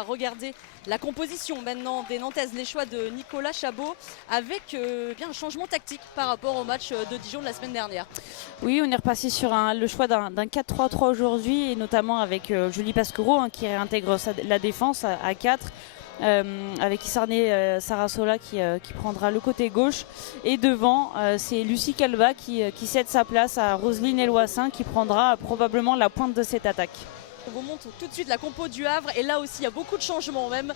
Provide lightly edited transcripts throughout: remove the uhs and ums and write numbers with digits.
va regarder la composition maintenant des Nantaises, les choix de Nicolas Chabot avec bien un changement tactique par rapport au match de Dijon de la semaine dernière. Oui, on est repassé sur le choix d'un 4-3-3 aujourd'hui, et notamment avec Julie Pasquereau qui réintègre la défense à 4. Avec Isarné Sarasola qui prendra le côté gauche, et devant c'est Lucie Calva qui cède sa place à Roselyne Eloissin qui prendra probablement la pointe de cette attaque. On vous montre tout de suite la compo du Havre, et là aussi il y a beaucoup de changements, même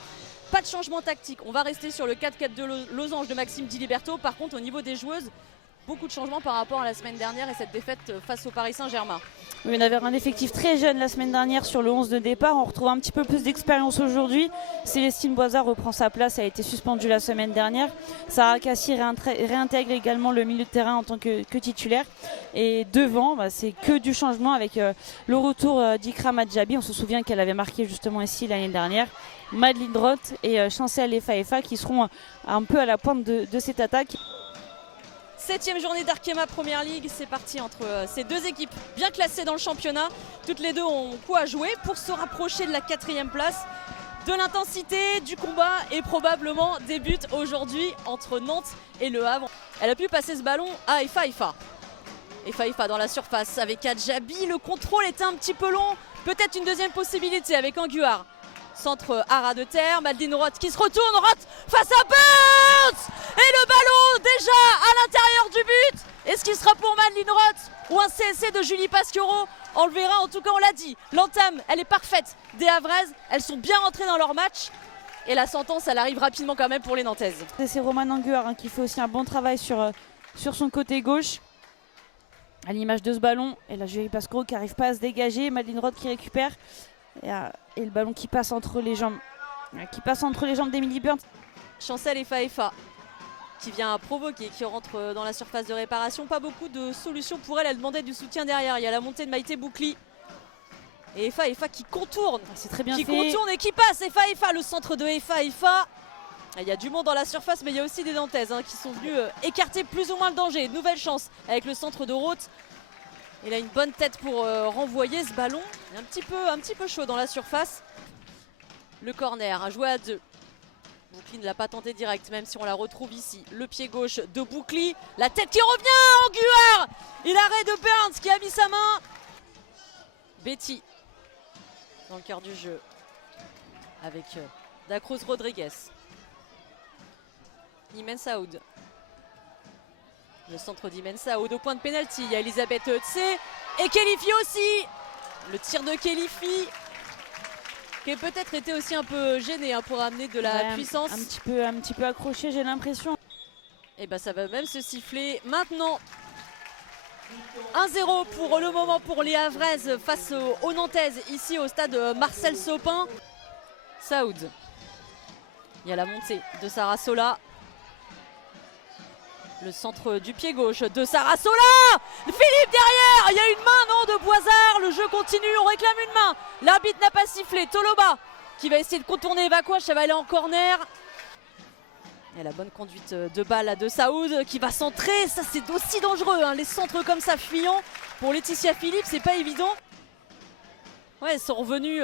pas de changement tactique. On va rester sur le 4-4 de Losange de Maxime Di Liberto. Par contre, au niveau des joueuses, beaucoup de changements par rapport à la semaine dernière et cette défaite face au Paris Saint-Germain. Oui, on avait un effectif très jeune la semaine dernière sur le 11 de départ. On retrouve un petit peu plus d'expérience aujourd'hui. Célestine Boisard reprend sa place, elle a été suspendue la semaine dernière. Sarah Cassi réintègre également le milieu de terrain en tant que titulaire. Et devant, c'est que du changement avec le retour d'Ikra Madjabi. On se souvient qu'elle avait marqué justement ici l'année dernière. Madeleine Roth et Chancel Efa qui seront un peu à la pointe de cette attaque. 7e journée d'Arkema Première Ligue, c'est parti entre ces deux équipes bien classées dans le championnat. Toutes les deux ont quoi à jouer pour se rapprocher de la 4e place. De l'intensité, du combat et probablement des buts aujourd'hui entre Nantes et Le Havre. Elle a pu passer ce ballon à Efa dans la surface avec Adjabi. Le contrôle était un petit peu long. Peut-être une deuxième possibilité avec Anguard. Centre à ras de terre, Madeleine Roth qui se retourne, Roth face à Burns. Et le ballon déjà à l'intérieur du but. Est-ce qu'il sera pour Madeleine Roth ou un CSC de Julie Pasquereau? On le verra, en tout cas on l'a dit. L'entame, elle est parfaite des Havraises. Elles sont bien rentrées dans leur match. Et la sentence, elle arrive rapidement quand même pour les Nantaises. C'est Romane Anguard qui fait aussi un bon travail sur son côté gauche. À l'image de ce ballon, et la Julie Pasquereau qui n'arrive pas à se dégager. Madeleine Roth qui récupère. Et le ballon qui passe entre les jambes. d'Emily Burns. Chancel Efa qui vient provoquer, qui rentre dans la surface de réparation. Pas beaucoup de solutions pour elle. Elle demandait du soutien derrière. Il y a la montée de Maïté Boukli. Et Efa qui contourne. C'est très bien fait. Qui contourne et qui passe. Efa, le centre de Efa. Il y a du monde dans la surface, mais il y a aussi des Nantaises qui sont venues écarter plus ou moins le danger. Nouvelle chance avec le centre de Roth. Il a une bonne tête pour renvoyer ce ballon. Il est un petit peu chaud dans la surface. Le corner, un joueur à 2. Boukli ne l'a pas tenté direct, même si on la retrouve ici. Le pied gauche de Boukli. La tête qui revient, Anguard. Et l'arrêt de Burns qui a mis sa main. Betty dans le cœur du jeu avec Dacruz Rodriguez. Imen Saoud. Le centre d'Imen Saoud au point de pénalty. Il y a Elisabeth Tse et Kelifi aussi. Le tir de Kelifi qui a peut-être été aussi un peu gêné pour amener de la puissance. Un petit peu accroché, j'ai l'impression. Et ça va même se siffler maintenant. 1-0 pour le moment pour les Havraises face aux Nantaises ici au stade Marcel Sopin. Saoud. Il y a la montée de Sarasola. Le centre du pied gauche de Sarasola. Philippe derrière. Il y a une main, non, de Boisard. Le jeu continue. On réclame une main. L'arbitre n'a pas sifflé. Toloba qui va essayer de contourner Evakouach. Ça va aller en corner. Et la bonne conduite de balle de Saoud qui va centrer. Ça, c'est aussi dangereux. Les centres comme ça fuyants. Pour Laetitia Philippe, c'est pas évident. Ouais, elles sont revenues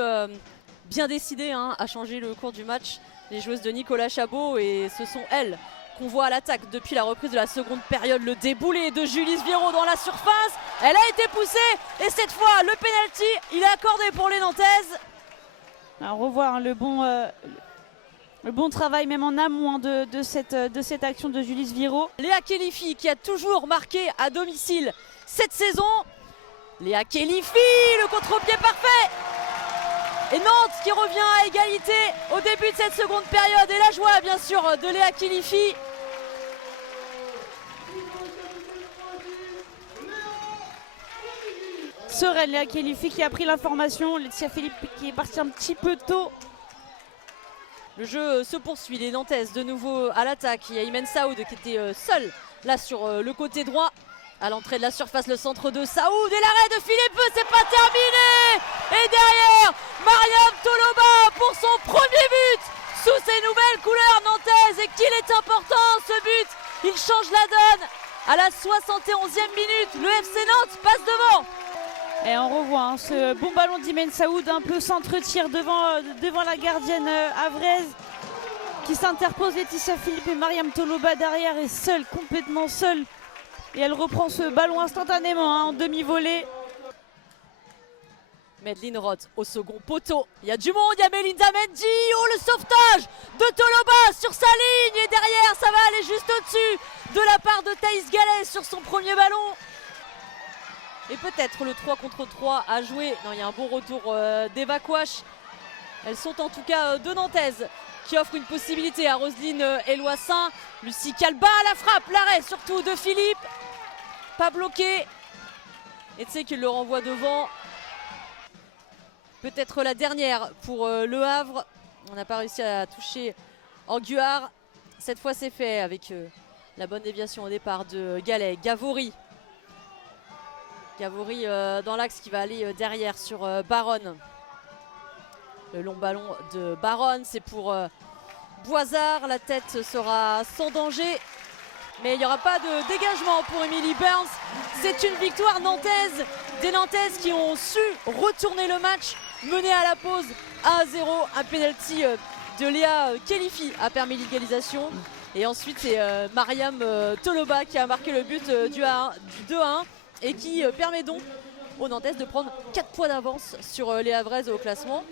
bien décidées à changer le cours du match. Les joueuses de Nicolas Chabot. Et ce sont elles qu'on voit à l'attaque depuis la reprise de la seconde période. Le déboulé de Julie Viero dans la surface. Elle a été poussée et cette fois le penalty il est accordé pour les Nantaises. À revoir le bon travail même en amont de cette action de Julie Viero. Léa Kelifi qui a toujours marqué à domicile cette saison. Léa Kelifi, le contre-pied parfait. Et Nantes qui revient à égalité au début de cette seconde période. Et la joie bien sûr de Léa Kelifi. Sereine Léa Kelifi qui a pris l'information. Laetitia Philippe qui est partie un petit peu tôt. Le jeu se poursuit, les Nantaises de nouveau à l'attaque. Il y a Imen Saoud qui était seule là sur le côté droit. À l'entrée de la surface, le centre de Saoud et l'arrêt de Philippe, c'est pas terminé. Et derrière, Mariam Toloba pour son premier but sous ses nouvelles couleurs nantaises. Et qu'il est important ce but, il change la donne. À la 71e minute, le FC Nantes passe devant. Et on revoit hein, ce bon ballon d'Imen Saoud, un peu centre-tir devant la gardienne havraise qui s'interpose. Laetitia Philippe et Mariam Toloba derrière est seule, complètement seule. Et elle reprend ce ballon instantanément hein, en demi-volée. Madeline Roth au second poteau. Il y a du monde, il y a Melinda Mendy. Oh, le sauvetage de Toloba sur sa ligne. Et derrière, ça va aller juste au-dessus de la part de Thaïs Gallet sur son premier ballon. Et peut-être le 3 contre 3 à jouer. Non, il y a un bon retour d'Eva Quash. Elles sont en tout cas deux Nantaises qui offrent une possibilité à Roselyne Eloissin. Lucie Calba à la frappe, l'arrêt surtout de Philippe. Pas bloqué. Et tu sais qu'il le renvoie devant. Peut-être la dernière pour Le Havre. On n'a pas réussi à toucher Anguard. Cette fois c'est fait avec la bonne déviation au départ de Gallet. Gavory dans l'axe qui va aller derrière sur Baronne. Le long ballon de Baronne, c'est pour Boisard. La tête sera sans danger. Mais il n'y aura pas de dégagement pour Emily Burns. C'est une victoire nantaise. Des Nantaises qui ont su retourner le match, mener à la pause 1-0. Un penalty de Léa Khelifi a permis l'égalisation. Et ensuite c'est Mariam Toloba qui a marqué le but du 2-1 et qui permet donc aux Nantaises de prendre 4 points d'avance sur les Havraises au classement.